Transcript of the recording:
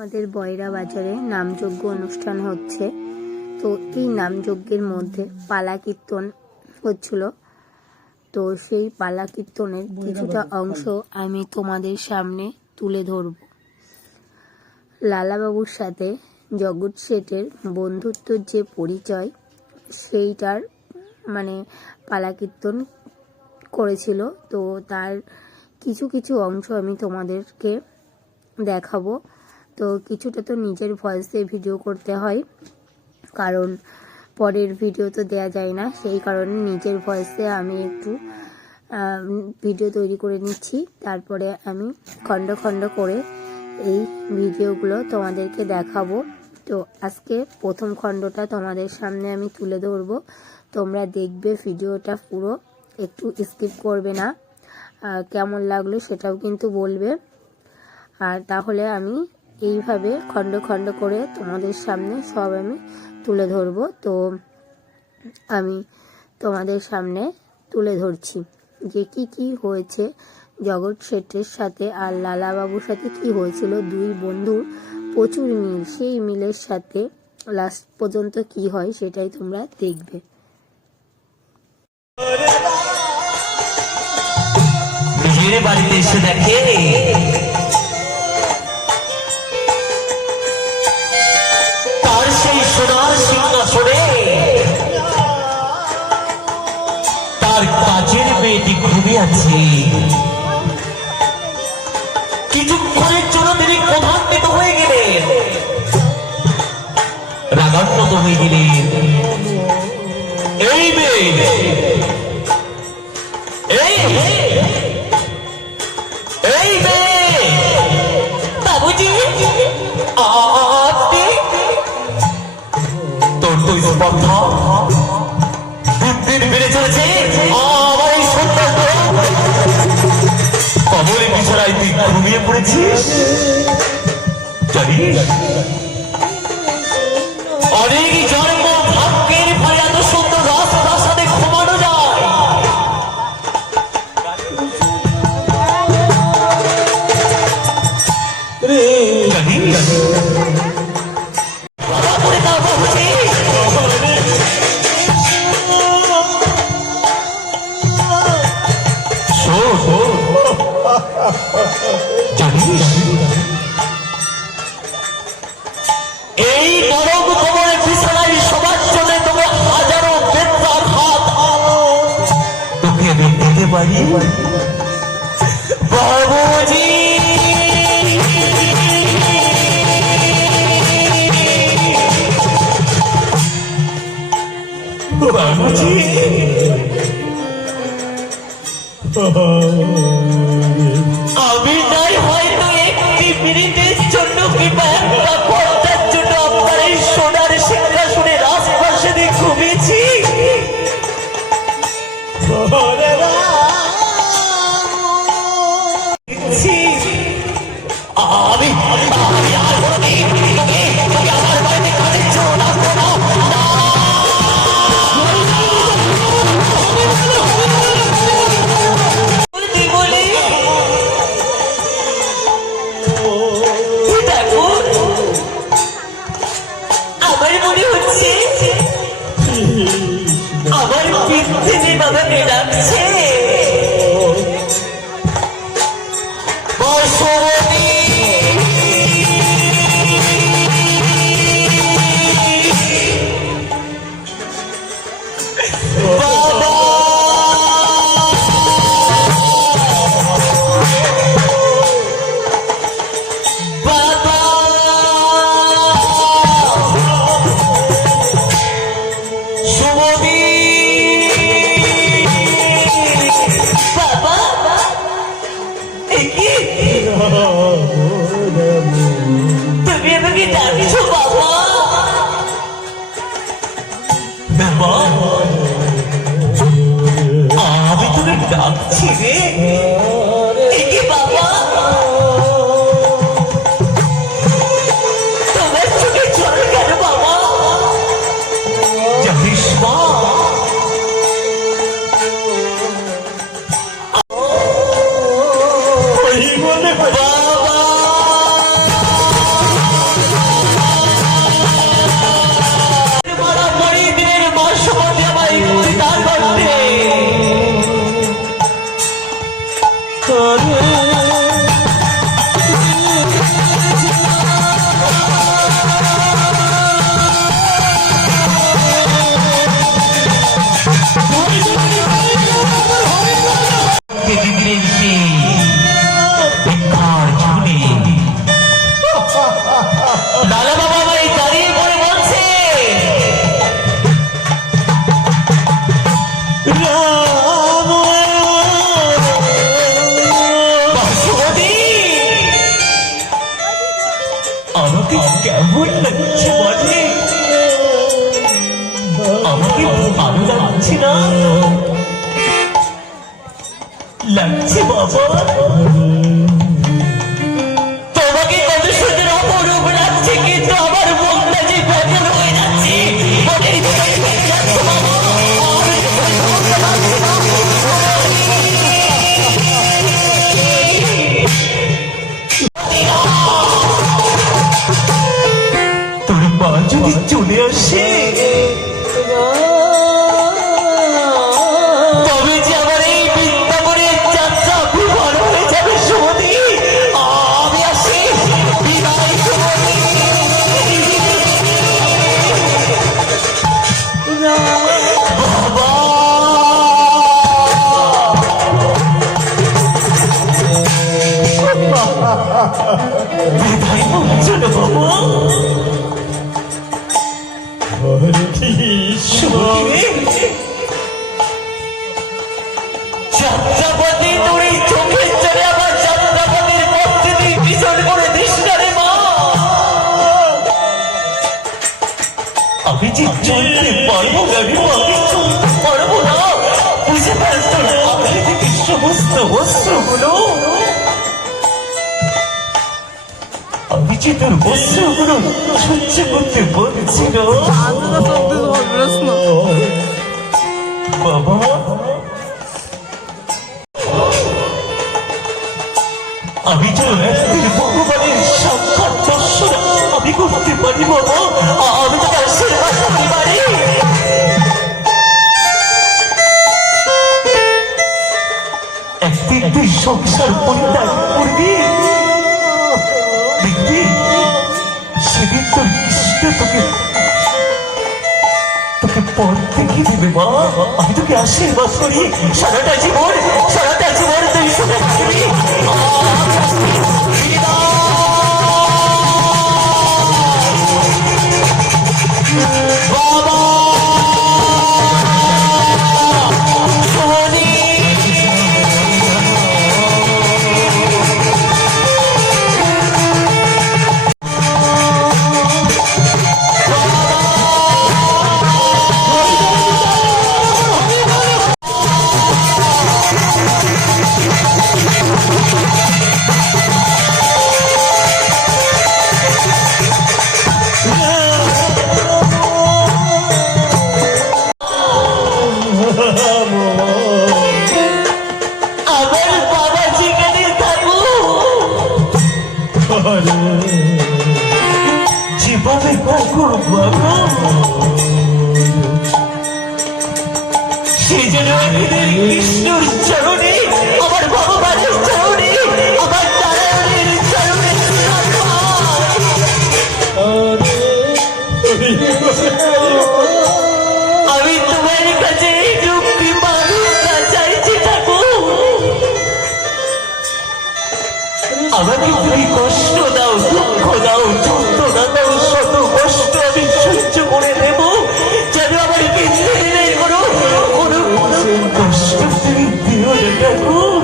আমাদের বয়রা বাজারে নামযজ্ঞ অনুষ্ঠান হচ্ছে। তো এই নামযজ্ঞের মধ্যে পালা কীর্তন হচ্ছিল। তো সেই পালা কীর্তনের কিছুটা অংশ আমি তোমাদের সামনে তুলে ধরব। লালাবাবুর সাথে জগৎ শেঠের বন্ধুত্বর যে পরিচয়, সেইটার পালা কীর্তন করেছিল। তো তার কিছু কিছু অংশ আমি তোমাদেরকে দেখাবো। তো কিছুটা তো নিজের ভয়েসে ভিডিও করতে হয়, কারণ পরের ভিডিও তো দেয়া যায় না। সেই কারণে নিজের ভয়েসে আমি একটু ভিডিও তৈরি করে নিচ্ছি। তারপরে আমি খণ্ড খণ্ড করে এই ভিডিওগুলো তোমাদেরকে দেখাবো। তো আজকে প্রথম খণ্ডটা তোমাদের সামনে আমি তুলে ধরবো। তোমরা দেখবে ভিডিওটা পুরো, একটু স্কিপ করবে না। কেমন লাগলো সেটাও কিন্তু বলবে। আর তাহলে আমি এইভাবে খণ্ড খণ্ড করে তোমাদের সামনে সব আমি তুলে ধরবো। তো আমি তোমাদের সামনে তুলে ধরছি যে কি কি হয়েছে জগৎ শেঠের সাথে আর লালাবাবুর সাথে কি হয়েছিল। দুই বন্ধুর প্রচুর মিল, সেই মিলের সাথে লাস্ট পর্যন্ত কি হয় সেটাই তোমরা দেখবে। নিজের বাড়িতে এসে দেখে তার সেই সোনার সিংহাসনে তার কাজের মেয়েটি ঘুমিয়ে আছে। কিছুক্ষণের জন্য তিনি ক্রোধান্বিত হয়ে গেলেন, রাগান্বিত হয়ে গেলেন। এই মেয়ে, এই মেয়ে, বাবুজি আপনি, তোর তো স্পর্ধা দিন বেড়ে চলেছে। আমার এই সুন্দর কবলে বিছানায় তুই ঘুমিয়ে পড়েছিস। জানিস অনেক জন্ম ভাগ্যের ফলে এত সুন্দর রাজপ্রাসাদে ঘুমানো যায়। এই নরম কোমরে বিছানায় সবার জন্য তোমার হাজারো বেতার হাত তোকে আমি দিতে পারি বাবুজি। বাবুজি আমি নাই হয়তো একটি মিনিটের জন্য কিংবা একটা ঘন্টার জন্য আপনার এই সোনার সিংহাসনে রাজপ্রাসাদে ঘুমিয়েছি। আমি আমার বাড়িতে কাজের জন্য আসবো না। আমার পৃথিবী বাবাকে ডাকছে বাবা। তুমি আমাকে ডাকছো বাবা? আমি তোকে ডাকছি রে বাবা। তোমার চোখে জল কেন বাবা? জানিস মা, বাবা লালা বাবা আমায় দাঁড়িয়ে পড়ে বলছে, রাম বাসুমতি, আমাকে কেমন লাগছে বলে? আমাকে ভালো লাগছে না? লাগছে বাবা, তোমাকে কত সুন্দর অপরূপ লাগছে, কিন্তু আমার মনটা যে ব্যাকুল হয়ে যাচ্ছে, মনের ভিতরে ভেঙে যাচ্ছে বাবা। আমি যে সহ্য করতে পারছি না। তোর মা যদি চলে আসে, তবে যে আমার এই বৃন্দাবনের যাত্রা বিফল হয়ে যাবে সুমতি। আমি আসি, বিদায় সুমতি। বাবা, বিদায় বলছো না বাবা? যাত্রাপথে তোর এই চোখের জলে আমার যাত্রাপথের পথে তুই পিছন করে দিস না রে মা। আমি যে চলতে পারবো না রে মা, আমি চলতে পারবো না। বুঝে পারছ না আঁখি থেকে সমস্ত অস্ত্রগুলো, আমি যে তোর অস্ত্রগুলো সহ্য করতে পারছি না বাবা। আমি তো একদিন ভগবানের সাক্ষাৎ দর্শন আমি করতে পারি বাবা। আমি তো তার সেবা করতে পারি। একদিন তুই সংসার পরিত্যাগ করবি, দেখবি সেদিন তোর কৃষ্ণ তোকে তোকে পথ দেখিয়ে দেবে মা। আমি তোকে আশীর্বাদ করি, সারাটা জীবন তুই সুখে থাকবি। বাবা সোনি, আমার বাবা যেখানে থাকুক, যেভাবে থাকুক বাবা, সেই জন্য একদিন কৃষ্ণর চরণে, আমার ভগবানের চরণে, আমার নারায়ণের চরণে আমি তোমার কাছে এইটুক কৃপা ভিক্ষা চাইছি ঠাকুর। আমাকে তুমি কষ্ট দাও, দুঃখ দাও, যন্ত্রণা দাও, শত কষ্ট আমি সহ্য করে নেব, যেন আমার বিন্দুদের কোনো কষ্ট তুমি দিও না ঠাকুর।